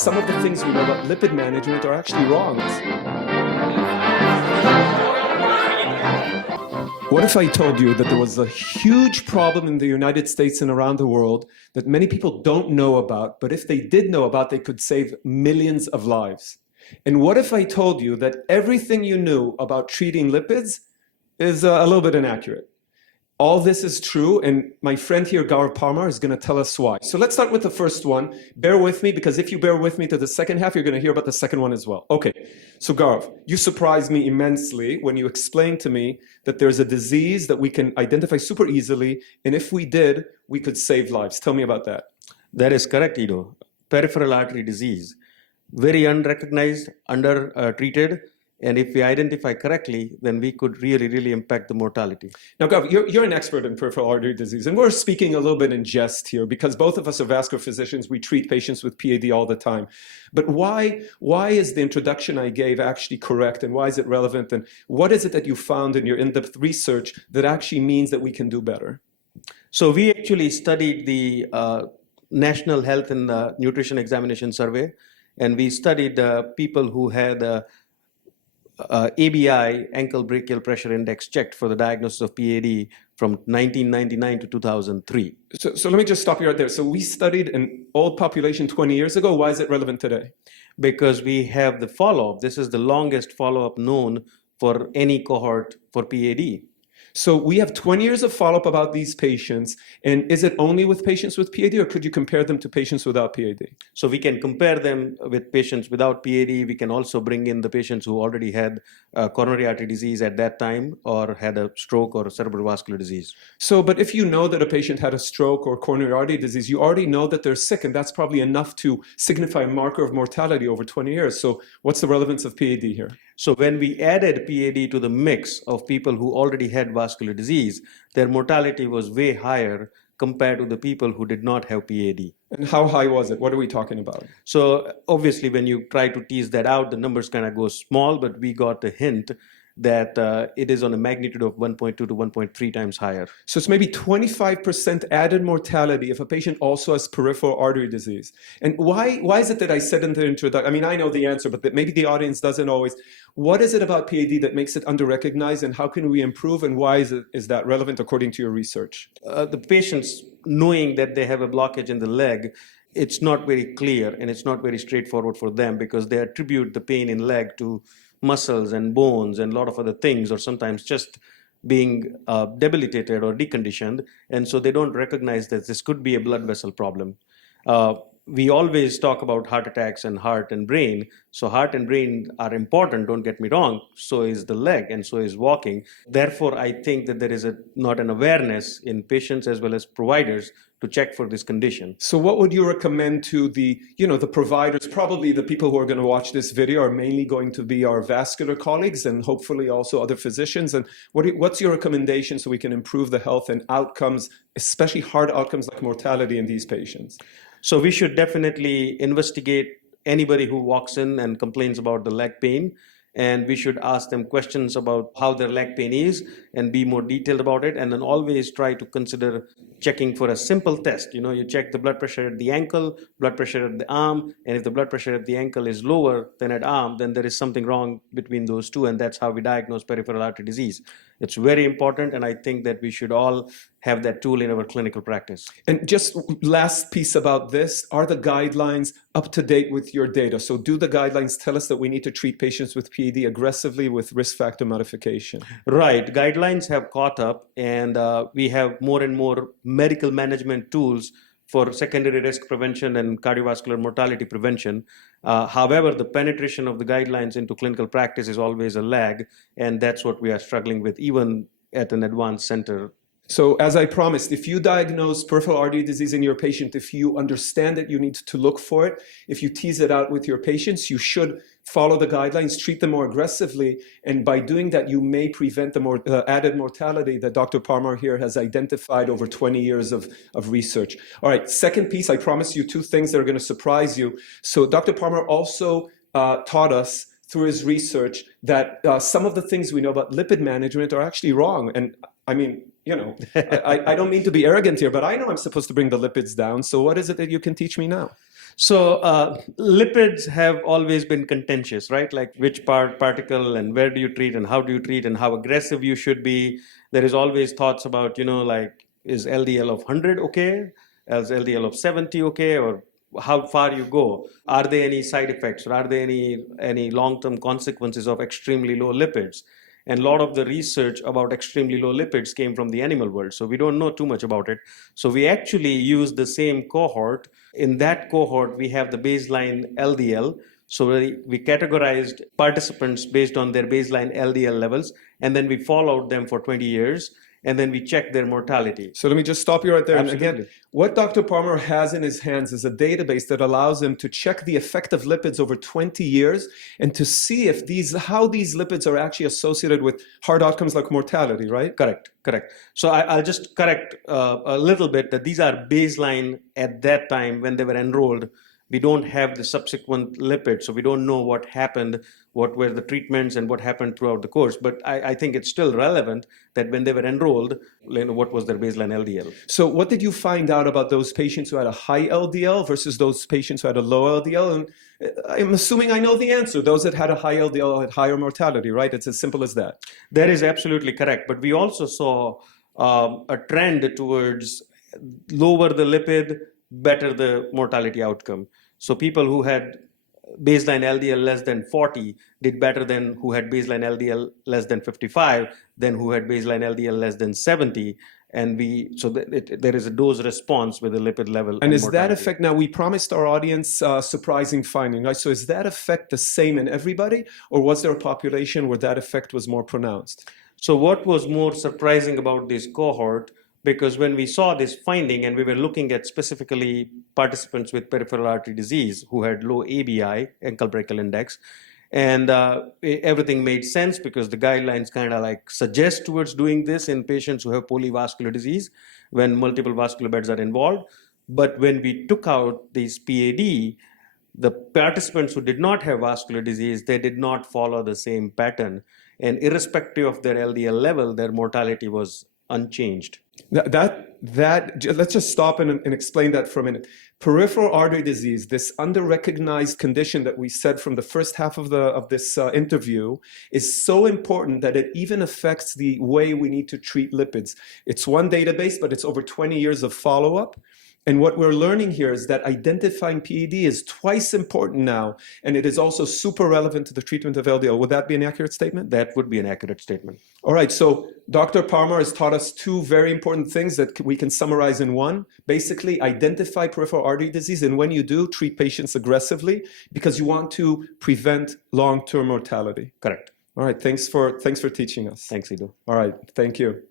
some of the things we know about lipid management are actually wrong. What if I told you that there was a huge problem in the United States and around the world that many people don't know about, but if they did know about, they could save millions of lives? And what if I told you that everything you knew about treating lipids is a little bit inaccurate? All this is true, and my friend here, Gaurav Parmar, is going to tell us why. So let's start with the first one. Bear with me, because if you bear with me to the second half, you're going to hear about the second one as well. Okay, so Gaurav, you surprised me immensely when you explained to me that there's a disease that we can identify super easily, and if we did, we could save lives. Tell me about that. That is correct, Ido. Peripheral artery disease. Very unrecognized, under-treated. And if we identify correctly, then we could really impact the mortality. Now, Gaurav, you're an expert in peripheral artery disease, and we're speaking a little bit in jest here because both of us are vascular physicians. We treat patients with PAD all the time. But why is the introduction I gave actually correct, and why is it relevant? And what is it that you found in your in-depth research that actually means that we can do better? So we actually studied the National Health and Nutrition Examination Survey, and we studied people who had ABI, ankle brachial pressure index, checked for the diagnosis of PAD from 1999 to 2003. So let me just stop you right there. So we studied an old population 20 years ago. Why is it relevant today? Because we have the follow-up. This is the longest follow-up known for any cohort for PAD. So we have 20 years of follow-up about these patients. And is it only with patients with PAD, or could you compare them to patients without PAD? So we can compare them with patients without PAD. We can also bring in the patients who already had coronary artery disease at that time, or had a stroke or cerebrovascular disease. So, but if you know that a patient had a stroke or coronary artery disease, you already know that they're sick, and that's probably enough to signify a marker of mortality over 20 years. So what's the relevance of PAD here? So when we added PAD to the mix of people who already had vascular disease, their mortality was way higher compared to the people who did not have PAD. And how high was it? What are we talking about? So obviously, when you try to tease that out, the numbers kind of go small, but we got a hint that it is on a magnitude of 1.2 to 1.3 times higher. So it's maybe 25% added mortality if a patient also has peripheral artery disease. And why is it that I said in the introduction, I mean, I know the answer, but that maybe the audience doesn't always. What is it about PAD that makes it under-recognized, and how can we improve, and why is that relevant according to your research? The patients, knowing that they have a blockage in the leg, it's not very clear, and it's not very straightforward for them, because they attribute the pain in leg to muscles and bones and a lot of other things, or sometimes just being debilitated or deconditioned. And so they don't recognize that this could be a blood vessel problem. We always talk about heart attacks and heart and brain. So heart and brain are important, don't get me wrong. So is the leg, and so is walking. Therefore, I think that there is not an awareness in patients as well as providers to check for this condition. So what would you recommend to the providers? Probably the people who are going to watch this video are mainly going to be our vascular colleagues, and hopefully also other physicians. And what's your recommendation so we can improve the health and outcomes, especially hard outcomes like mortality in these patients? So we should definitely investigate anybody who walks in and complains about the leg pain, and we should ask them questions about how their leg pain is and be more detailed about it, and then always try to consider checking for a simple test. You check the blood pressure at the ankle, blood pressure at the arm, and if the blood pressure at the ankle is lower than at arm, then there is something wrong between those two, and that's how we diagnose peripheral artery disease. It's very important, and I think that we should all have that tool in our clinical practice. And just last piece about this, are the guidelines up to date with your data? So do the guidelines tell us that we need to treat patients with PAD aggressively with risk factor modification? Right. Guidelines have caught up, and we have more and more medical management tools for secondary risk prevention and cardiovascular mortality prevention. However, the penetration of the guidelines into clinical practice is always a lag, and that's what we are struggling with, even at an advanced center. So as I promised, if you diagnose peripheral artery disease in your patient, if you understand that you need to look for it, if you tease it out with your patients, you should follow the guidelines, treat them more aggressively, and by doing that, you may prevent the added mortality that Dr. Parmar here has identified over 20 years of research. All right, second piece, I promised you two things that are going to surprise you. So Dr. Parmar also taught us through his research that some of the things we know about lipid management are actually wrong. And I mean, I don't mean to be arrogant here, but I know I'm supposed to bring the lipids down. So what is it that you can teach me now? So lipids have always been contentious, right? Like which particle and where do you treat and how do you treat and how aggressive you should be. There is always thoughts about, like is LDL of 100 okay? Is LDL of 70 okay? Or how far you go? Are there any side effects or are there any long-term consequences of extremely low lipids? And a lot of the research about extremely low lipids came from the animal world. So we don't know too much about it. So we actually use the same cohort. In that cohort, we have the baseline LDL. So we categorized participants based on their baseline LDL levels, and then we followed them for 20 years, and then we checked their mortality. So let me just stop you right there. Absolutely. And again, what Dr. Parmar has in his hands is a database that allows him to check the effect of lipids over 20 years and to see if how these lipids are actually associated with hard outcomes like mortality, right? Correct. So I'll just correct a little bit that these are baseline at that time when they were enrolled. We don't have the subsequent lipids, so we don't know what happened, what were the treatments, and what happened throughout the course. But I think it's still relevant that when they were enrolled, what was their baseline LDL. So what did you find out about those patients who had a high LDL versus those patients who had a low LDL? And I'm assuming I know the answer. Those that had a high LDL had higher mortality, right? It's as simple as that. That is absolutely correct. But we also saw a trend towards lower the lipid, better the mortality outcome. So people who had baseline LDL less than 40 did better than who had baseline LDL less than 55, than who had baseline LDL less than 70. And there is a dose response with the lipid level. And is that effect, now we promised our audience surprising finding, right? So is that effect the same in everybody, or was there a population where that effect was more pronounced? So what was more surprising about this cohort, because when we saw this finding and we were looking at specifically participants with peripheral artery disease who had low ABI, ankle brachial index, and everything made sense because the guidelines kind of like suggest towards doing this in patients who have polyvascular disease when multiple vascular beds are involved. But when we took out this PAD, the participants who did not have vascular disease, they did not follow the same pattern. And irrespective of their LDL level, their mortality was unchanged. Let's just stop and explain that for a minute. Peripheral artery disease, this under-recognized condition that we said from the first half of this interview, is so important that it even affects the way we need to treat lipids. It's one database, but it's over 20 years of follow-up. And what we're learning here is that identifying PED is twice important now, and it is also super relevant to the treatment of LDL. Would that be an accurate statement? That would be an accurate statement. All right, so Dr. Parmar has taught us two very important things that we can summarize in one. Basically, identify peripheral artery disease, and when you do, treat patients aggressively because you want to prevent long-term mortality. Correct. All right, thanks for teaching us. Thanks, Ido. All right, thank you.